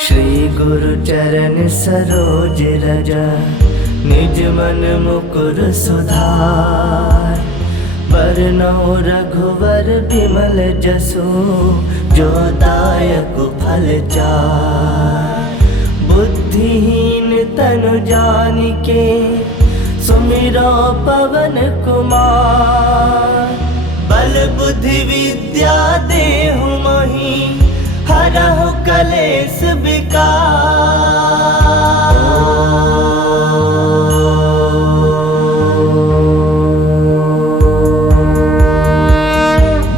श्री गुरु चरण सरोज रज, निज मन मुकुर सुधार। बरनउँ रघुवर बिमल जसु, जो दायक फल चार। बुद्धिहीन तनु जानिके, सुमिरो पवन कुमार। बल बुद्धि विद्या देहु मोहि, हरहु कलेस विकार।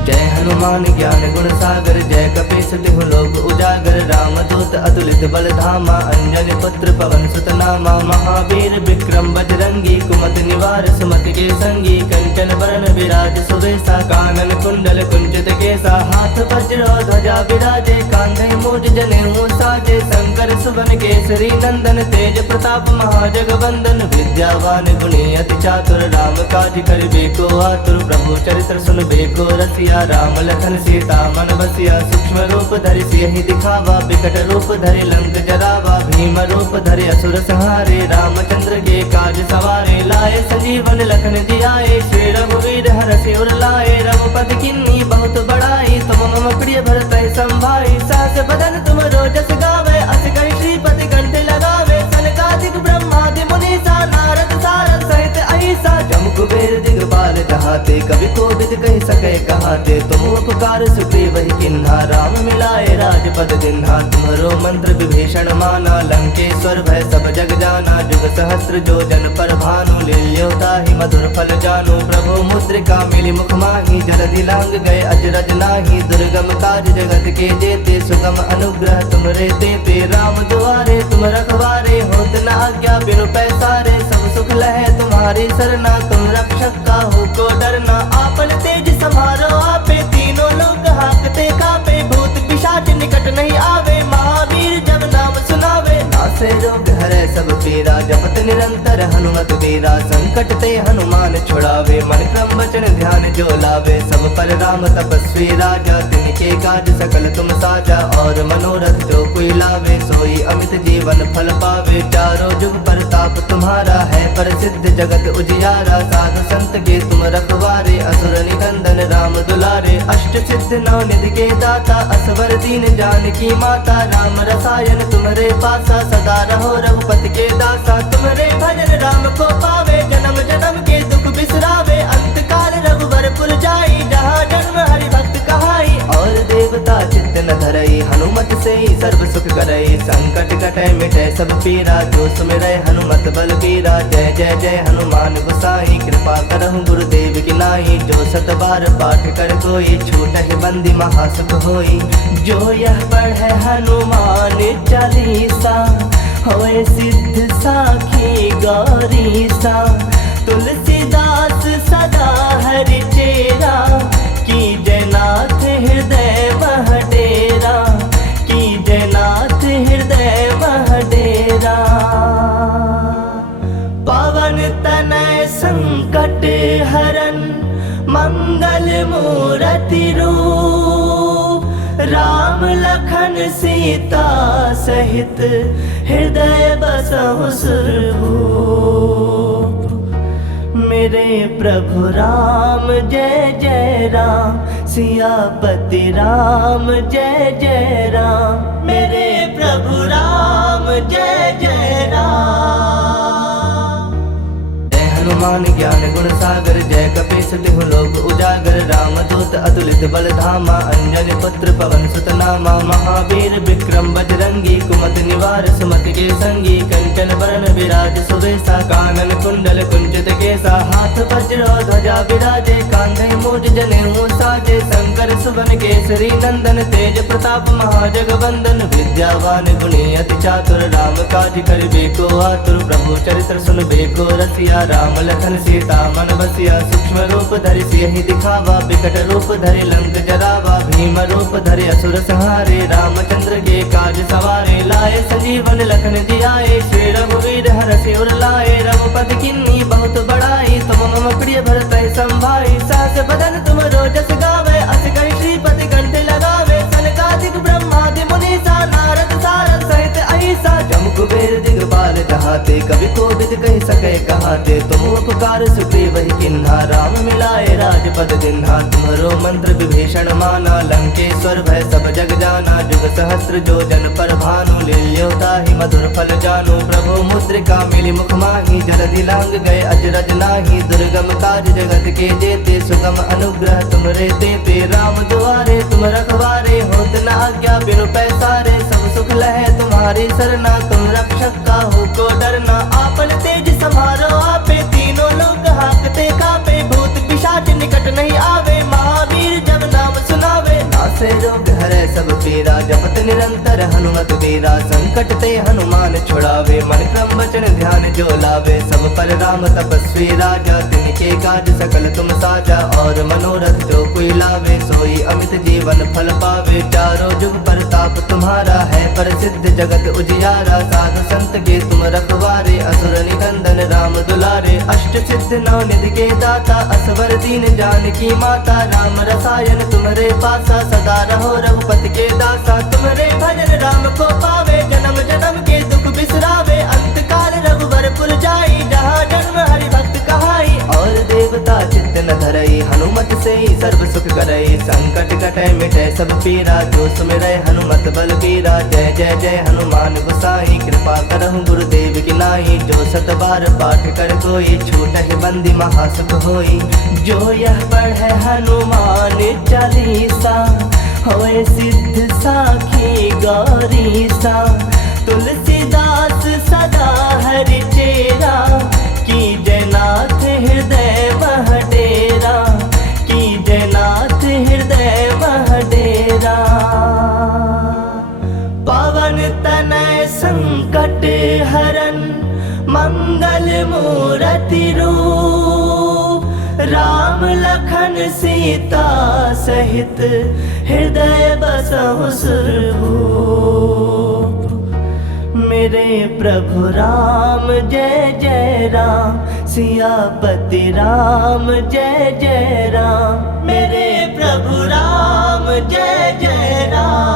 जय हनुमान ज्ञान गुण सागर, जय कपीस तिहु लोक उजागर। रामदूत अतुलित बल धामा, अंजनी पुत्र पवन सुत नामा। महावीर विक्रम बजरंगी, कुमति निवार सुमति के संगी। कंचन बरन विराज सुबेसा, कानन कुंडल कुंचित केसा। हाथ वज्र ध्वजा विराजे, कांधे मूज जनेऊ साजे। शंकर सुवन केसरी नंदन, तेज प्रताप महाजगवंदन। विद्यावान गुणी अति चातुर, राम काज करिबे को आतुर। प्रभु चरित्र सुनबे को रसिया, राम लखन सीता मन बसिया। सूक्ष्म रूप धरि सियहि दिखावा, बिकट रूप धरि लंक जरावा। भीम रूप धरि असुर संहारे, रामचंद्र के काज सवारे। लाए संजीवन लखन जियाए, श्री रघुवीर हरषि उर लाए। रघुपति किन्नी बहुत बड़ाई, तुम मम प्रिय भरतहि संभाई। सहस बदन तुम रोजस गावे, अस कहि श्रीपति कंठ लगावे। सनकादिक ब्रह्मादि मुनीसा, नारद सारद सहित अहिसा। जम कुबेर दिगपाल जहाते, कवि कोविद कहि सकै कहाते। तुम उपकार सुग्रीव ही किन्हा, राम मिलाए राजपद दिन्हा। तुम्हरो मंत्र विभीषण माना, लंकेश्वर भय सब जग जाना। जुग सहस्त्र जो जन पर भानु, लील्यो ताहि मधुर फल जानु। प्रभु मुद्रिका मिली मुख माहि, जलधि लांग गए अजरज नाही। दुर्गम काज जगत के जेते, सुगम अनुग्रह तुमरे तेते। राम दुआरे तुम रखवारे, होत न आज्ञा बिनु पैसारे। सब सुख लहै तुम्हारी सरना, तुम रक्षक काहू को डरना। आपन तेज समारो आपे, तीनों लोक हांकते कापे। भूत पिशाच निकट नहीं आवे, महावीर जब नाम सुनावे। नासे रोग हरै सब पीरा, जपत निरंतर हनुमत वीरा। संकट ते हनुमान छुड़ावे, मन क्रम वचन ध्यान जो लावे। सब पर राम तपस्वी राजा, तिनके काज सकल तुम साजा। और मनोरथ जो कोई लावे, सोई अमित जीवन फल पावे। चारों जुग परताप तुम्हारा है, प्रसिद्ध जगत उजियारा। साधु संत के तुम रखवारे, असुर निकंदन राम दुलारे। अष्ट सिद्ध नौ निधि के दाता, असवर दीन जानकी माता। राम रसायन तुम्हारे पासा, सदा रहो रघुपति के दासा। तुम्हारे भजन राम को पावे, जन्म जन्म के दुख बिसरावे। अंत काल रघुवर पुर जाई, जहाँ जन्म हरि भक्त कहाई। और देवता चित्त न धरई, हनुमत से ही सर्व सुख करई। संकट कटै मिटै सब पीरा, जो सुमिरै हनुमत बल बीरा। जय जय जय हनुमान गोसाई, कृपा करहु गुरुदेव की नाई। जो सत बार पाठ कर कोई, छूटहि बंदी महासुख होई। जो यह पढ़ै हनुमान चालीसा, होए सिद्ध साखी गौरीसा। तुलसीदास सदा हरि चेरा, कीजय नाथ हृदय मह डेरा। कीजय नाथ हृदय मह डेरा। पवन तनय संकट हरन, मंगल मूरति रूप। राम लखन सीता सहित, हृदय बसहु सुरभूप। मेरे प्रभु राम जय जय राम, सियापति राम जय जय राम। मेरे प्रभु राम जय जय राम। हनुमान ज्ञान गुण सागर, जय कपीस तिहु लोक उजागर। रामदूत अतुलित बल धामा, अंजनी पुत्र पवन सुत नामा। महावीर विक्रम बजरंगी, कुमति निवार सुमति के संगी। कंचन बरन विराज सुबेसा, कानन कुंडल कुंचित केसा। हाथ वज्र ध्वजा विराजे, कांधे मूज जनेऊ साजे। शंकर सुवन केसरी नंदन, तेज प्रताप महाजगवंदन। विद्यावान गुणी अति चातुर, राम काज करिबे को आतुर। प्रभु चरित्र सुनबे को रसिया, राम लखन सीता मन बसिया। सूक्ष्म रूप धरि सियहि दिखावा, बिकट रूप धरि लंक जरावा। भीम रूप धरि असुर संहारे, रामचंद्र के काज सवारे। लाए संजीवन लखन जियाए, श्री रघुवीर हरषि उर लाए। रघुपति किन्नी बहुत बड़ाई, तुम मम प्रिय भरतहि संभाई। सहस बदन तुम रोजस गावे, अस कहि श्रीपति कंठ लगावे। सनकादिक ब्रह्मादि मुनीसा, नारद सारद जहाते, कभी कोविद कह सके कहाते। तुम उपकार सुग्रीव ही किन्हा, राम मिलाए राजपद दिन्हा। तुम्हारो मंत्र विभीषण माना, लंकेश्वर भय सब जग जाना। जुग सहस्त्र जो जन पर भानु, लील्योता ही मधुर फल जानु। प्रभु मुद्रिका मिली मुख माही, जलधि लांग गए अजरज नाही। दुर्गम काज जगत के जेते, सुगम अनुग्रह तुमरे तेते। राम दुआरे तुम रखवारे, होत न आज्ञा बिनु पैसारे। सब सुख लहे तुम्हारी सरना, तुम रक्षक काहू को डरना। आपन तेज समारो आपे, तीनों लोग हाकते कापे। भूत पिशाच निकट नहीं आवे, महावीर जब नाम सुनावे। नासे रोग हरे सब पीरा, जपत निरंतर हनुमत वीरा। संकट ते हनुमान छुड़ावे, मन क्रम वचन ध्यान जो लावे। सब पर राम तपस्वी राजा, तिनके काज सकल तुम साजा। और मनोरथ जो कोई लावे, सोई अमित जीवन फल पावे। चारों जुग परताप तुम्हारा है, प्रसिद्ध जगत उजियारा। साधु संत के तुम रखवारे, असुर निकंदन राम दुलारे। अष्ट सिद्ध नौ निधि के दाता, असवर दीन जानकी माता। राम रसायन तुम्हारे पासा, सदा रहो रघुपति के दासा। तुम्हारे भजन राम को पावे, जन्म जन्म के दुख बिसरावे। अंत काल रघुवर पुर जाई, जहाँ जन्म हरि भक्त कहाई। और देवता चित्त न धरई, हनुमत से ही सर्व सुख करई। संकट कटे मिटे सब पीरा, जो सुमिरै हनुमत बल बीरा। जय जय जय हनुमान गोसाई, कृपा करहु गुरुदेव की नाई। जो सत बार पाठ कर कोई, छूटहि बंदी महासुख होई। जो यह पढ़े हनुमान चालीसा, होए सिद्ध साखी गौरीसा। तुलसीदास सदा हरि चेरा, की जयनाथ हृदय मह डेरा। की जयनाथ हृदय मह डेरा। पवन तनय संकट हरन, मंगल मूरति रूप। राम लखन सीता सहित, हृदय बसहु सुरभूप। मेरे प्रभु राम जय जय राम, सियापति राम जय जय राम। मेरे प्रभु राम जय जय राम।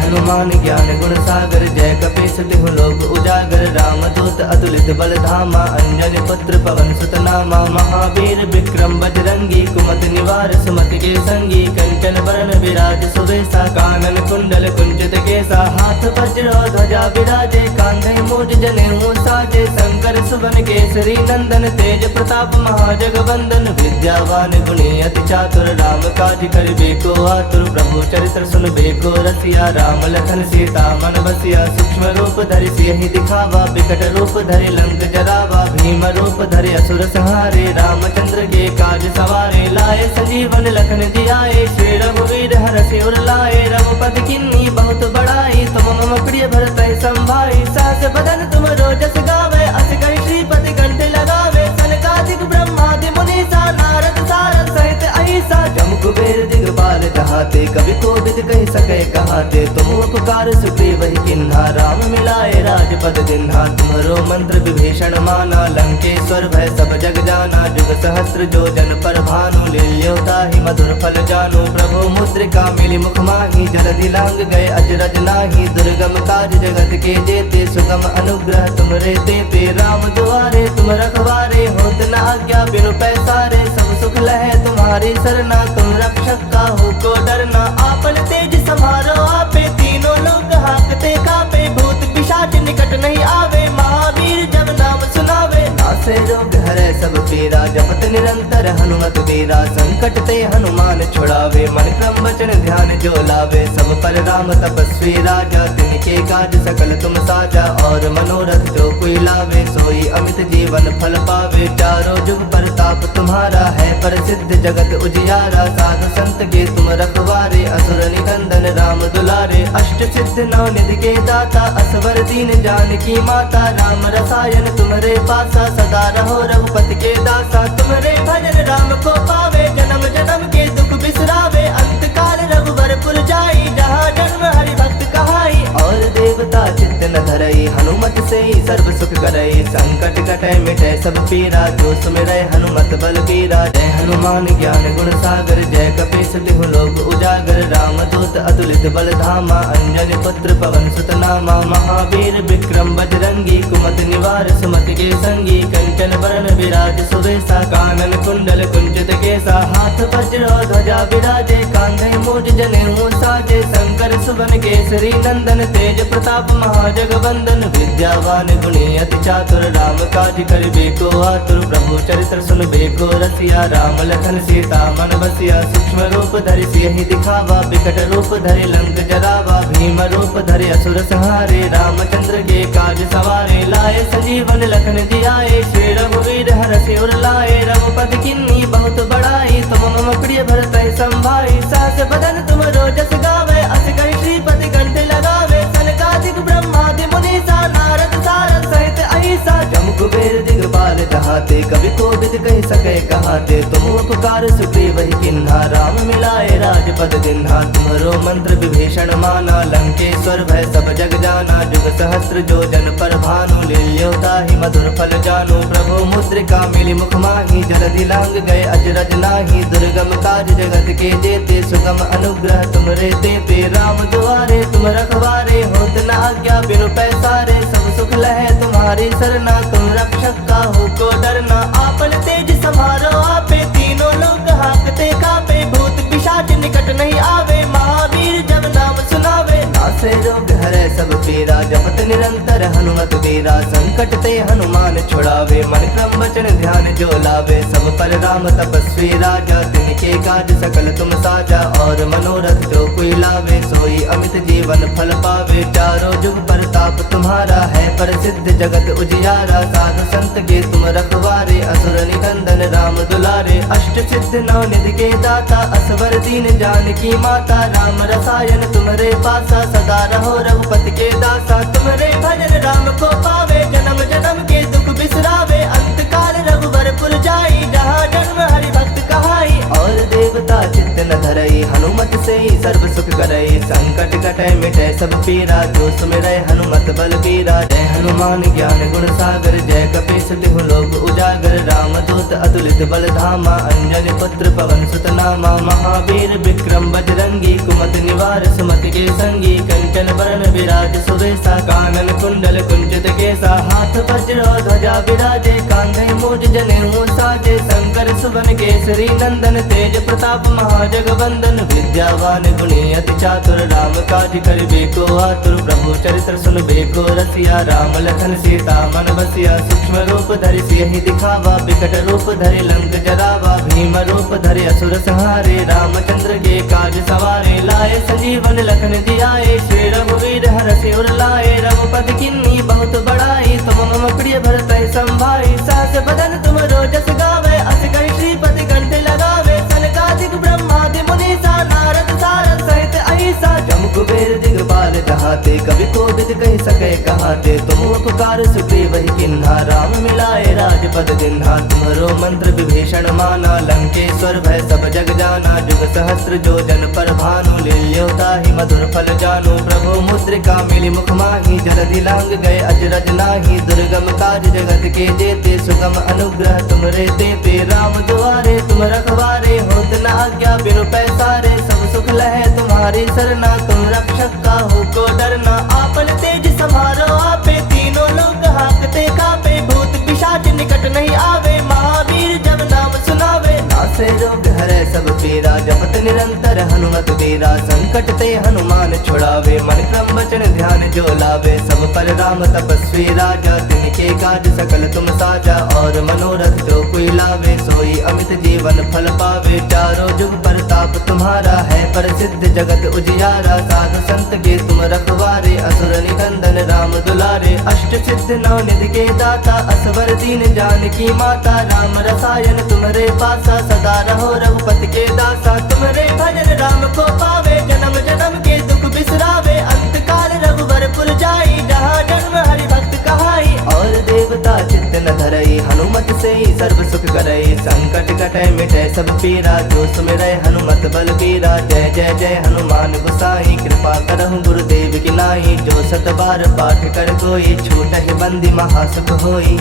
हनुमान ज्ञान गुण सागर, जय कपीस तिहु लोक उजागर। राम दूत अतुलित बल धामा, अंजनी पुत्र पवन सुत नामा। महावीर विक्रम बजरंगी, कुमति निवार सुमति के संगी। कंचन बरन विराज सुवेसा, कानन कुंडल कुंचित केसा। हाथ वज्र ध्वजा विराजे, कांधे मूज जनेऊ साजे। शंकर सुवन केसरी नंदन, तेज प्रताप महाजगवंदन। विद्यावान गुणी अति चातुर, राम काज करिबे को आतुर। प्रभु चरित्र सुनबे को रसिया, राम लखन सीता मन बसिया। सूक्ष्म रूप धरि सियहि दिखावा, बिकट रूप धरि लंक जरावा। भीम रूप धरि असुर संहारे, रामचंद्र के काज सवारे। लाए संजीवन लखन जियाए, श्री रघुवीर हरषि उर लाए। रघुपति किन्नी बहुत बड़ाई, तुम मम प्रिय भरतहि संभाई। सहस बदन तुम रोजस गावे, अस कहि श्रीपति कंठ लगावे। सनकादिक ब्रह्मादि मुनीसा, नारद सारद सहित अहिसा। जम कुबेर दिगपाल जहाते, कभी कोविद कह सके कहाते। तुम उपकार सुग्रीव ही किन्हा, राम मिलाए राजपद दिन्हा। तुम्हारो मंत्र विभीषण माना, लंकेश्वर भय सब जग जाना। जुग सहस्त्र जो जन पर भानु, लील्योता ही मधुर फल जानु। प्रभु मुद्रिका मिली मुख माही, जलधि लांग गए अजरज नाही। दुर्गम काज जगत के जेते, सुगम अनुग्रह तुमरे तेते। राम दुआरे तुम रखवारे, होत न आज्ञा बिनु पैसारे। सब सुख लहे तुम्हारी सरना, तुम रक्षक काहू को डरना। आपन तेज समारो आपे, तीनों लोग हाकते कापे। भूत पिशाच निकट नहीं आवे, महावीर जब नाम सुनावे। नासे रोग हरे सब पीरा, जपत निरंतर हनुमत वीरा। संकट ते हनुमान छुड़ावे, मन क्रम वचन ध्यान जो लावे। सब पर राम तपस्वी राजा, तिनके काज सकल तुम साजा। और मनोरथ जो कोई लावे, सोई अमित जीवन फल पावे। चारों जुग परताप तुम्हारा है, प्रसिद्ध जगत उजियारा। साधु संत के तुम रखवारे, असुर निकंदन राम दुलारे। अष्ट सिद्ध नौ निधि के दाता, असवर दीन जानकी माता। राम रसायन तुम्हारे पासा, सदा रहो रघुपति के दासा। तुम्हारे भजन राम को पावे, जन्म जन्म के दुख बिसरावे। अंत काल रघुवर पुर जाई, जहाँ जन्म हरि भक्त कहाई। और देवता चित्त न धरई, हनुमत से ही सर्व सुख करई। संकट कटे मिटे सब पीरा, जो सुमिरै हनुमत बल बीरा। जय हनुमान ज्ञान गुण सागर, जय कपीस तिहु लोक उजागर। राम दूत अतुलित बल धामा, अंजनी पुत्र पवन सुत नामा। नामा महावीर विक्रम बजरंगी कुमति निवार सुमति के संगी कंचन बरन विराज सुवेशा कानन कुंडल कुंचित केसा हाथ वज्र ध्वजा विराजे कांधे मूज जनेऊ साजे शंकर सुवन केसरी नंदन तेज प्रताप महाजगवंदन विद्यावान गुणी अति चातुर राम काज करिबे को आतुर प्रभु चरित्र सुनबे को रसिया राम लखन सीता मन बसिया सूक्ष्म रूप धरि सियहि दिखावा विकट रूप धरि लंक जरावा भीम रूप धरि असुर संहारे रामचंद्र के काज सवारे लाए संजीवन लखन जियाए श्री रघुवीर हरषि उर लाए रघुपति किन्नी बहुत बड़ाई तुम मम प्रिय भरत संभाई सास बदन तुम रोजस गावे अस कहि श्रीपति कंठ लगावे सनकादिक ब्रह्मादि मुनीसा नारद सारद सहित अहिसा जम कुबेर दिगपाल जहाते कवि कोविद कहि सके कहाते तुम उपकार सुग्रीव ही किन्हा राम मिलाए राजपद दिन्हा तुम्हरो मंत्र विभीषण माना लंकेश्वर भय सब जग जाना जुग सहस्त्र जो जन पर भानु लील्योता ही मधुर फल जानु प्रभु मुद्रिका मिली मुख माही जलधि लांग गए अजरज नाही दुर्गम काज जगत के जेते सुगम अनुग्रह तुमरे तेते राम दुआरे तुम रखवारे होत न आज्ञा बिनु पैसारे सब सुख लहे तुम्हारी सरना तुम रक्षक काहू को डरना आपन तेज समारो आपे तीनों लोग हाकते कापे भूत पिशाच निकट नहीं आवे महावीर जब नाम सुनावे नासे रोग हरे सब पीरा जपत निरंतर हनुमत वीरा संकट ते हनुमान छुड़ावे मन क्रम वचन ध्यान जो लावे सब पर राम तपस्वी राजा तिनके काज सकल तुम साजा और मनोरथ जो कोई लावे सोई अमित जीवन फल पावे चारों जुग परताप तुम्हारा है प्रसिद्ध जगत उजियारा साधु संत के तुम रखवारे असुर निकंदन राम दुलारे अष्ट सिद्ध नौ निधि के दाता असवर दीन जानकी माता राम रसायन तुम्हारे पासा सदा रहो रघुपति के दासा तुम्हारे भजन राम को पावे जन्म जन्म के दुख बिसरावे अंत काल रघुवर पुर जाई जहाँ जन्म हरि भक्त कहाई और देवता चित्त न धरई हनुमत से ही सर्व सुख करई संकट कटे मिटे सब पीरा जो सुमिरै हनुमत बल बीरा जय हनुमान ज्ञान गुण सागर जय कपीस तिहु लोक उजागर राम दूत अतुलित बल धामा अंजनी पुत्र पवन सुत नामा महावीर विक्रम बजरंगी कुमति निवार सुमति के संगी कंचन बरन विराज सुवेशा कानन कुंडल कुंचित केसा हाथ वज्र ध्वजा विराजे कांधे मूज जनेऊ साजे शंकर सुवन केसरी नंदन तेज प्रताप महाजगवंदन विद्यावान गुणी अति चातुर राम काज करिबे को आतुर प्रभु चरित्र सुनबे को रसिया राम लखन सीता मन बसिया सूक्ष्म रूप धरि सियहि दिखावा विकट रूप धरि लंक जरावा भीम रूप धरि असुर संहारे रामचंद्र के काज सवारे लाए संजीवन लखन जियाए श्री रघुवीर हरषि उर लाए रघुपति किन्नी बहुत बड़ाई तुम मम प्रिय भरत संभाई सास बदन तुम रोजस गावे अस कहि श्रीपति कंठ लगावे सनकादिक ब्रह्मादि मुनीसा नारद सारद सहित अहिसा जम कुबेर दिगपाल जहाते कवि कोविद कहि सके कहाते तुम उपकार सुग्रीव ही किन्हा राम मिलाए राजपद दिन्हा तुम्हरो मंत्र विभीषण माना लंकेश्वर भय सब जग जाना जुग सहस्त्र जो जन पर भानु लील्योता ही मधुर फल जानु प्रभु मुद्रिका मिली मुख माही जलधि लांग गए अजरज नाही दुर्गम काज जगत के जेते सुगम अनुग्रह तुमरे तेते राम दुआरे तुम रखवारे होत न आज्ञा बिनु पैसारे सब सुख लहे तुम्हारी सरना तुम रक्षक काहू को डरना आपन तेज समारो आपे तीनों लोग हाकते कापे भूत पिशाच निकट नहीं आवे महावीर जब नाम सुनावे नासे रोग हरे सब पीरा जपत निरंतर हनुमत वीरा संकट ते हनुमान छुड़ावे मन क्रम वचन ध्यान जो लावे सब पर राम तपस्वी राजा तिनके काज सकल तुम साजा और मनोरथ जो कोई लावे सोई अमित जीवन फल पावे चारों जुग परताप तुम्हारा है प्रसिद्ध जगत उजियारा साधु संत के तुम रखवारे असुर निकंदन राम दुलारे अष्ट सिद्ध नौ निधि के दाता असवर दीन जानकी माता राम रसायन तुम्हारे पासा सदा रहो रघुपति के दासा तुम्हारे भजन राम को पावे जन्म जन्म के दुख बिसरावे अंत काल रघुवर पुर जाई जहाँ जन्म हरि भक्त कहाई और देवता चित्त न धरई हनुमत से ही सर्व सुख करई संकट कटे मिटे सब पीरा जो सुमिरै हनुमत बल बीरा जय जय जय हनुमान गोसाई कृपा करहु गुरुदेव की नाई जो सत बार पाठ कर कोई छूटहि बंदी महासुख होई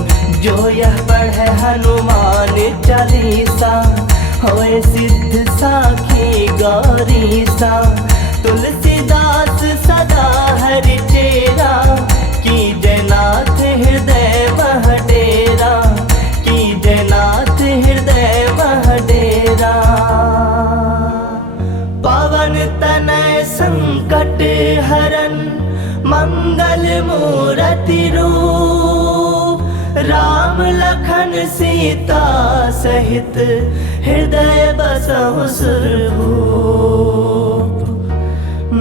जो यह पढ़े हनुमान चालीसा होए सिद्ध साखी गौरी सा तुलसीदास सदा हरि चेरा, की जयनाथ हृदय वह डेरा, की जयनाथ हृदय वह डेरा। पवन तनय संकट हरन मंगल मूरति रूप, राम लखन सीता सहित हृदय बसहु सुरभूप।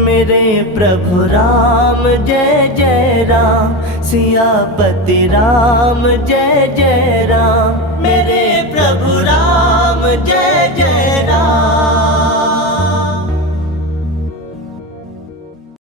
मेरे प्रभु राम जय जय राम, सियापति राम जय जय राम। मेरे प्रभु राम जय जय राम।